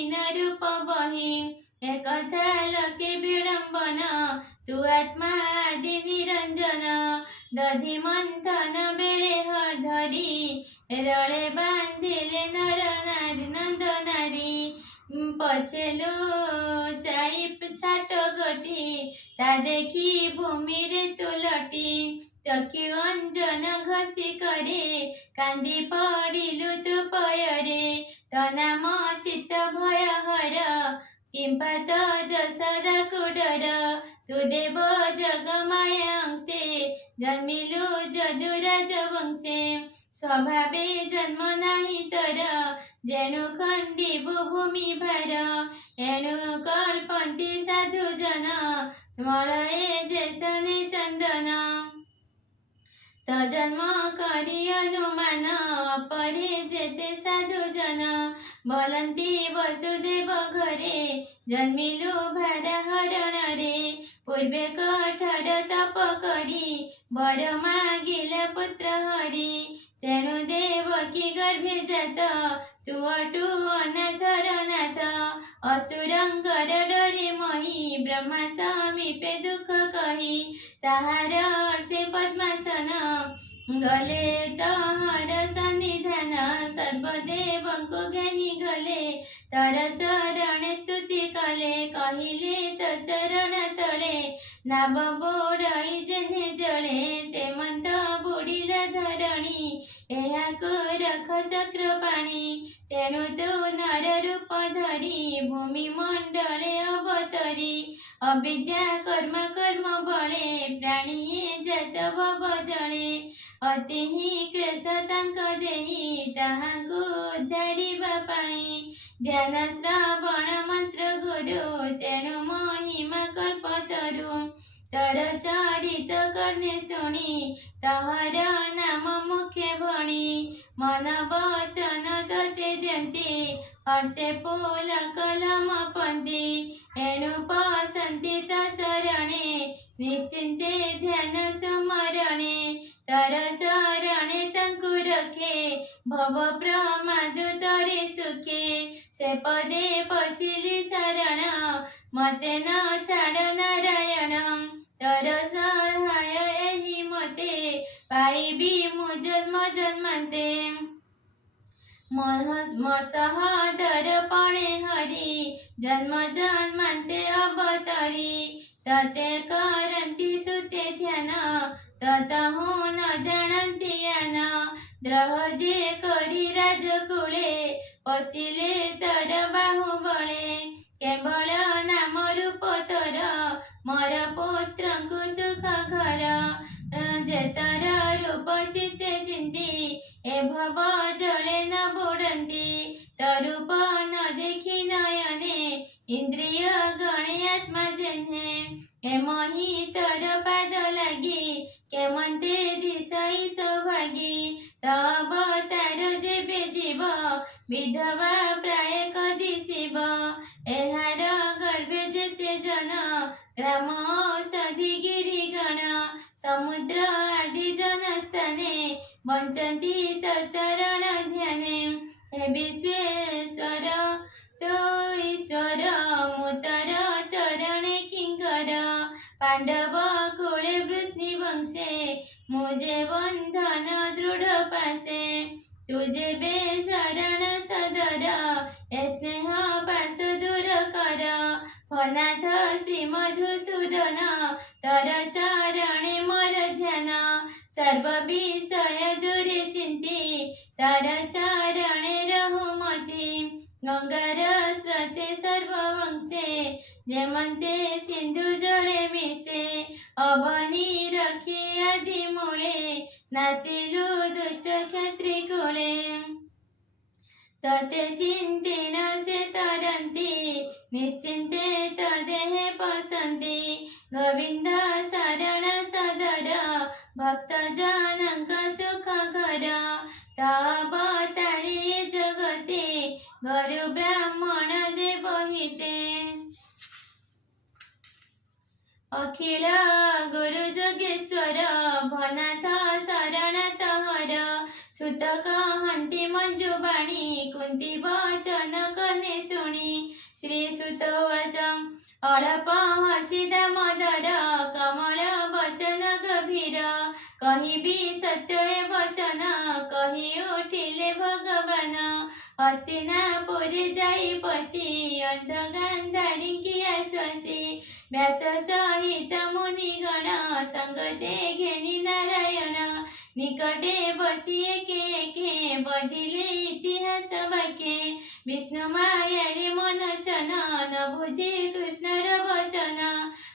हीन रूप बही ए कथा लके विडम्बन तू आत्मा आदि निरंजन दधि मंथन बेले धरी रले बांधिले नर नारी नंद नारी पछेलु चाई छाट गटी ता देखी भूमि रे तुलटी चक्षु अंजन घसी करे कांदी पड़िलु तु पयरे तो नाम चित्त भय हर किंपा तो जसोदा कुडर तु देव जगमाया अंशे जन्मिलु जदुराज वंशे स्वभावे जन्म नाही तर जेणु खंडिबु भूमि भार एणु कल्पन्ति साधु जन मळये जेसने चंदन तो जन्म करी अनुमान अपरे जेते साधु जन बोलंती वसुदेव घरे जन्मिलु भार हरण रे पूर्वे कठोर तप करी वर मागिले पुत्र हरि तेणु देवकी गर्भे जात तू अटू अनाथर नाथ असुरंगर डरे मही ब्रह्मा समीपे दुख कही ताहार अर्थे पद्मासन गले तहर सन्निधान सर्वदेवंको ज्ञानी गले तर चरण स्तुति कले कहिले त चरण तले नाभ बोड़ई जेने जले ते मंत बुड़िला धरणी एहाको रख चक्र पाणी तेणु तू नर रूप धरी भूमि मंडले अवतरी अविद्या कर्म कर्म बळे प्राणीये जात भव जळे अति ही क्लेश तांक देही ताहांकु उद्धारिबा पाई ध्यान श्रवण मंत्र गुरु तेणु महिमा कल्पतरु तर चरित कर्णे शुणी तहर नाम मुखे भणी मन वचन तते द्यन्ति हर्षे फूल कलम पंथी एणु पसन्ति चरणे निश्चिन्ते ध्यान स्मरणे तर चरणे तंकु रखे भव प्रमाद तरे सुखे से पदे पसिली शरण मते न छाड़ नारायण तर सहाय एहि मते पाइबी मु जन्म जन्मान्ते मसह दर्पणे हरि जन्म जन्मान्ते अवतरी तते करन्ति सुते ध्यान ततहु न जानन्ति यान द्रह जे करी राजकुले पसिले तर बाहुबले केवल नाम रूप तर मोर पुत्रंकु सुख घर जेतर रूप चिते चिंती ए भव जले न बुड़ंती तरूप न देखी नयने इंद्रिय गणे आत्मा जेने ए मही तर पाद लागी केमंते दिशई सौभागी तब तार जेबे जीव विधवा प्राय कदी शिव एहार गर्भे जेते जन ग्राम औषधि गिरिगण समुद्र आदि जनस्थाने वंचन्ति तचरण ध्याने हे विश्वेश्वर तो ईश्वर मुतर चरणे किंकर पांडव कुले वृष्णि वंशे मुझे बंधन दृढ़ पासे तुझे बे शरण सदर ए स्नेह पास दूर कर भनाथ श्री मधुसूदन तर चरणे मोर ध्यान सर्व विषय दूरे चिंती तर चरणे रहुमती गंगार स्रोते सर्व वंशे जेमंते सिंधु जळे मिसे अवनी रखे आदि मूळे नासिलु दुष्ट क्षत्रि कुळे तते चिंतेन से तरन्ति निश्चिन्ते तदेह पसन्ति गोविंद शरण सदर भक्त जनक सुख घर ताबतारे जगते गुरु ब्राह्मण जे बहिते अखिल गुरु जोगेश्वर भनाथ शरण तहर सुत कहन्ति मंजुबाणी कुंती वचन कर्णे शुणी सुत वचन अळप हसी दामोदर कमल वचन गभीर कहिबी सत्य ए वचन कहि उठिले भगवान हस्तिनापुरी जाई पशी अंध गांधारी की आश्वासी व्यास सहित मुनिगण संगते घेनी नारायण निकटे बसी एके एके बधिले इतिहास बाके विष्णु मायारे मनचन न बुझे कृष्णर वचन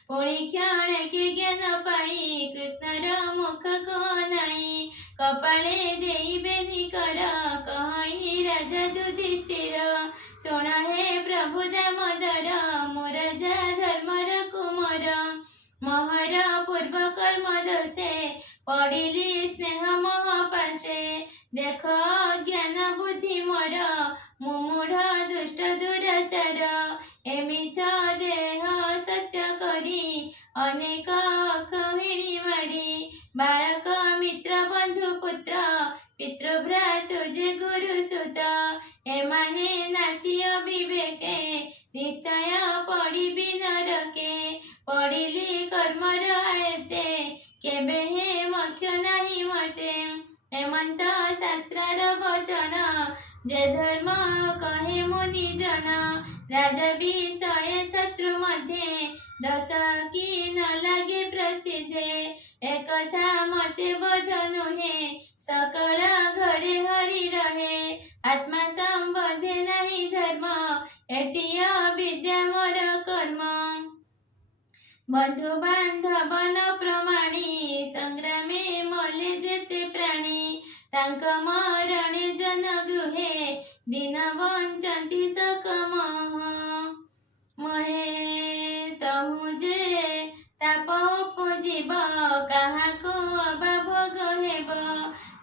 पुणी क्षण के ज्ञान पाई कृष्णर मुख कनाई कपाळे देईबे निकर कहि राजा युधिष्ठिर शुण हे प्रभु दामोदर मोर जा धर्मर कुमार महर पूर्व कर्म दोषे पडिली स्नेह महापासे देख ज्ञान बुद्धि मोर मुमूढ दुष्ट दुराचार एमिछ देह सत्य करी अनेक कहिणी मारी बाळक मित्र बंधु पुत्र पितृभ्रात तुझे गुरु सुत एमाने नासी अविवेके निश्चय पडिबी नरके पडिली कर्मर आयते केबे हे मोक्ष नाही मते हेमंत शास्त्रार वचन जे धर्म कहे मुनिजन राजा विषय शत्रु मध्ये दस की न लागे प्रसिद्धे एकथा मते बोध नुहे सकळ घरे हरि रहे आत्मा संबंधे नाही धर्म एटिय विद्या मोर कर्म बंधु बांधव न प्रमाणी संग्रामे मले जेते प्राणी तांक मरणे जनगृहे दिन वंचन्ति सकमः महे तहु जे ताप उपजीव काहाको अभाव गहेब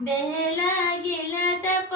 देह लागिला ताप